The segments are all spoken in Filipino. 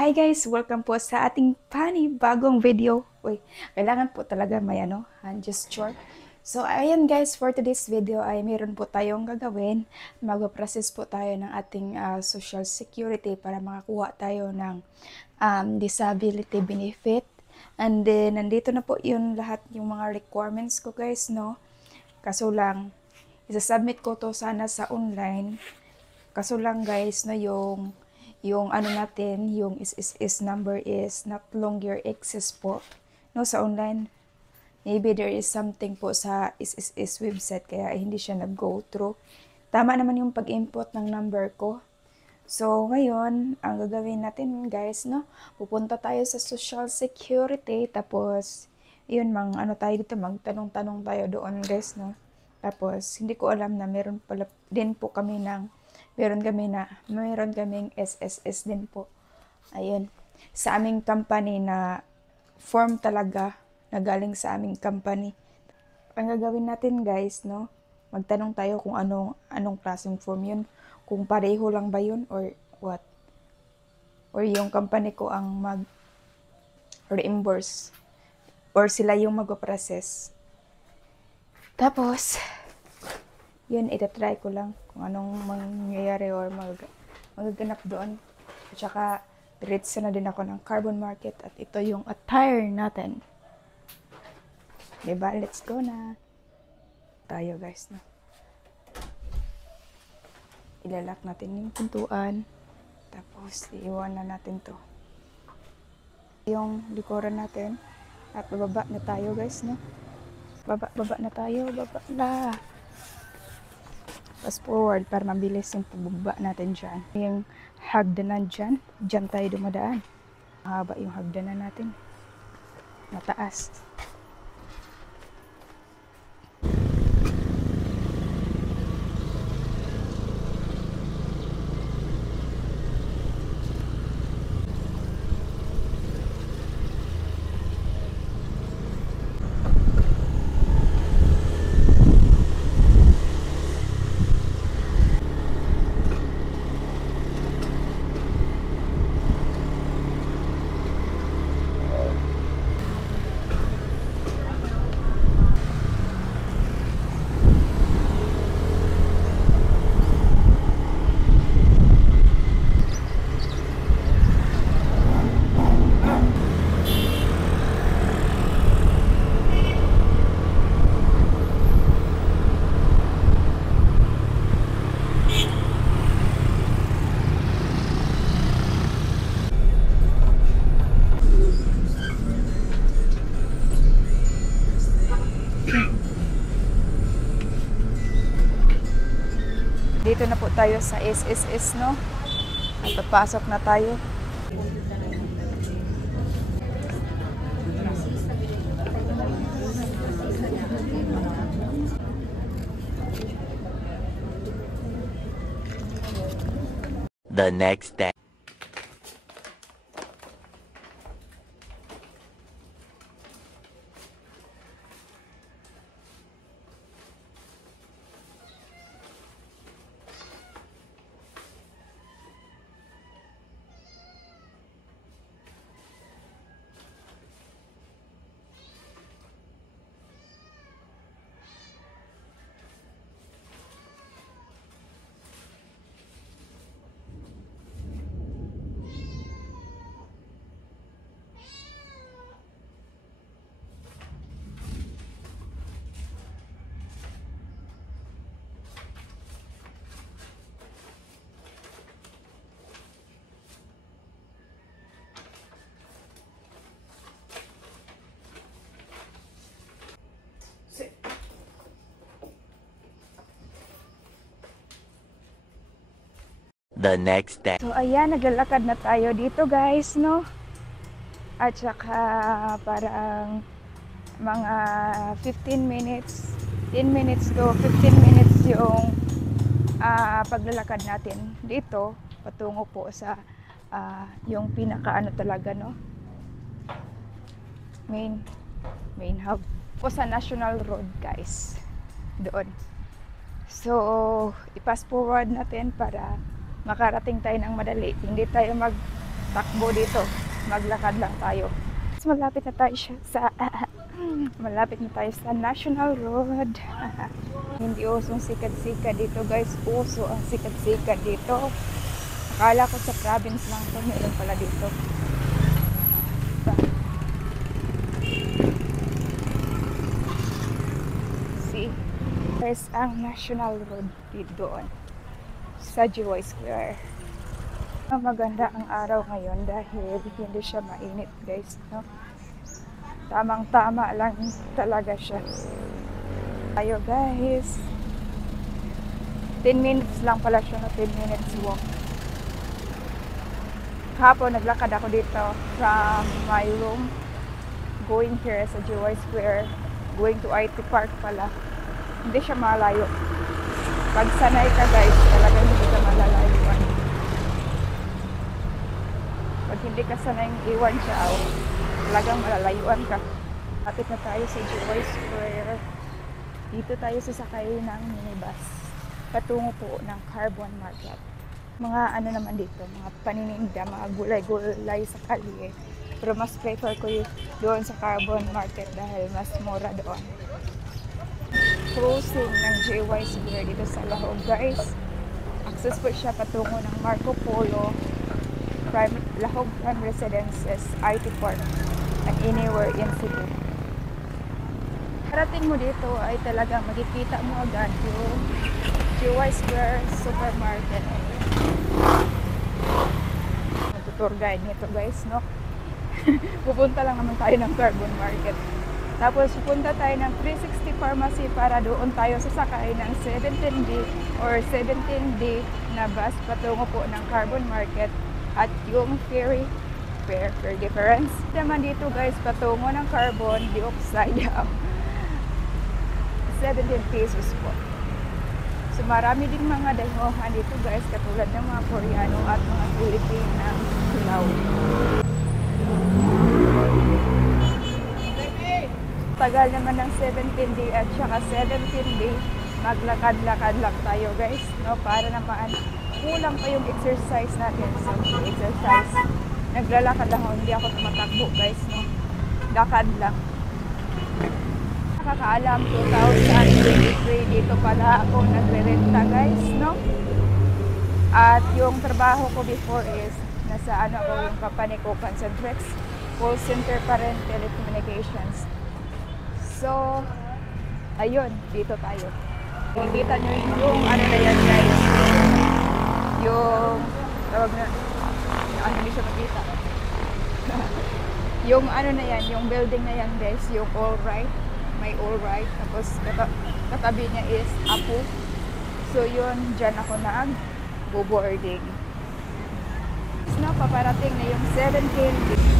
Hi guys! Welcome po sa ating panibagong video. Uy, kailangan po talaga may hand gesture. So, ayan guys, for today's video ay meron po tayong gagawin. Mag-process po tayo ng ating social security para makakuha tayo ng disability benefit. And then, nandito na po yun lahat yung mga requirements ko guys, no? Kaso lang, isa-submit ko to sana sa online. Kaso lang guys, no, yung ano natin, yung SSS number is not longer access po, no, sa online. Maybe there is something po sa SSS website kaya hindi siya nag-go through. Tama naman yung pag-input ng number ko. So, ngayon, ang gagawin natin guys, no, pupunta tayo sa Social Security, tapos, yun, ano tayo dito, magtanong-tanong tayo doon guys, no. Tapos, hindi ko alam na meron pala din po kami meron kaming SSS din po. Ayun. Sa aming company na form talaga na galing sa aming company. Ang gagawin natin guys, no? Magtanong tayo kung anong klaseng form yun. Kung pareho lang ba yun or what. Or yung company ko ang mag-reimburse. Or sila yung mag-process. Tapos, yun, itatry ko lang kung anong mangyayari or magaganap doon. At saka, diretso na din ako ng carbon market at ito yung attire natin. Diba? Let's go na. Tayo guys, no? Ilalak natin yung pintuan. Tapos, iiwan na natin to. Yung likuran natin. At bababa na tayo guys, no? Baba na tayo. Baba na. Fast forward para mabilis yung pagbaba natin dyan. Yung hagdanan dyan, dyan tayo dumadaan. Mahaba yung hagdanan natin. Mataas. Dito na po tayo sa SSS, no? At papasok na tayo. The next day. The next day. So, ayan, naglalakad na tayo dito, guys, no? At saka, parang mga 15 minutes, 10 minutes to 15 minutes yung paglalakad natin dito, patungo po sa yung pinaka talaga, no? Main hub po sa National Road, guys. Doon. So, i-fast forward natin para makarating tayo ng madali. Hindi tayo takbo dito. Maglakad lang tayo. So, malapit na tayo sa malapit na tayo sa National Road. Hindi usong sikat-sikat dito guys. Uso ang sikat-sikat dito. Akala ko sa province lang to. Meron pala dito. See? There's ang National Road dito doon. Sa GY Square. Maganda ang araw ngayon dahil hindi siya mainit guys, no? Tamang-tama lang talaga siya. Tayo guys. 10 minutes lang pala siya, no? 10 minutes walk. Kahapon naglakad ako dito from my room going here sa GY Square, going to IT Park pala. Hindi siya malayo. Pag sanay ka guys, talagang hindi ka malalayuan. Pag hindi ka sanay iwan siya, talagang malalayuan ka. Kapit na tayo sa GY Square. Dito tayo sasakay ng minibus. Patungo po ng Carbon Market. Mga ano naman dito, mga panininda, mga gulay-gulay sa kalye. Pero mas prefer ko doon sa Carbon Market dahil mas mura doon. Closing ng GY Square dito sa Lahog guys. Access po siya patungo ng Marco Polo, Lahog Prime Residences, IT Park, and anywhere in Cebu. Parating mo dito ay talaga makikita mo agad yung GY Square Supermarket. Tour guide nito guys, no? Pupunta lang naman tayo ng Carbon Market. Tapos pupunta tayo ng 360 Pharmacy para doon tayo sasakay ng 17D or 17D na bus patungo po ng Carbon Market at yung ferry fare difference. Naman dito guys, patungo ng carbon dioxide 17 pesos po. So marami din mga dahingohan dito guys, katulad ng mga Koreano at mga Filipinang hilaw. Tagal naman ng 17D at saka 17D, maglakad-lakad lang tayo guys, no? Para naman kulang pa yung exercise natin. So exercise, naglalakad lang ako, hindi ako tumatakbo guys, no? Lakad lang. Nakakaalam, 2023 dito pala ako nagre-renta guys, no? At yung trabaho ko before is nasa ano ko, yung company ko, Concentrex, call center pa rin, telecommunications. So ayun, dito tayo. Nakikita nyo yung ano na yan guys, yung tawag na hindi siya makita. Yung ano na yan, yung building na yan guys, yung All Right, may All Right, tapos katabi niya is Apo. So yun, dyan ako nag-boarding. Na paparating na yung 17.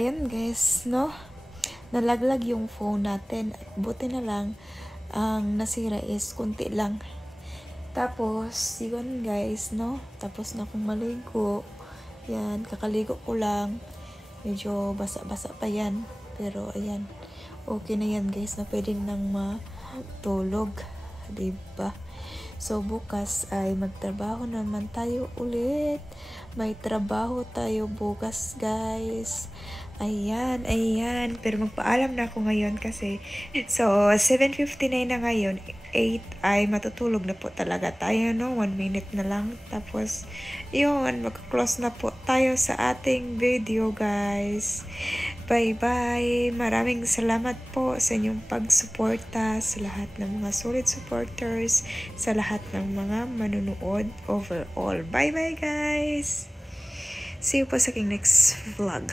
ayan guys, no? Nalaglag yung phone natin. At buti na lang, ang nasira is kunti lang. Tapos, yun guys, no? Tapos na akong maligo. Yan, kakaligo ko lang. Medyo basa-basa pa yan. Pero, ayan. Okay na yan guys, na pwede nang matulog. Diba? So, bukas ay magtrabaho naman tayo ulit. May trabaho tayo bukas, guys. Ayan, ayan. Pero magpaalam na ako ngayon kasi. So, 7:59 na ngayon. 8 ay matutulog na po talaga tayo, no? 1 minute na lang. Tapos, yun, mag-close na po tayo sa ating video, guys. Bye-bye. Maraming salamat po sa inyong pagsuporta, sa lahat ng mga solid supporters, sa lahat ng mga manunood overall. Bye-bye, guys. See you po sa aking next vlog.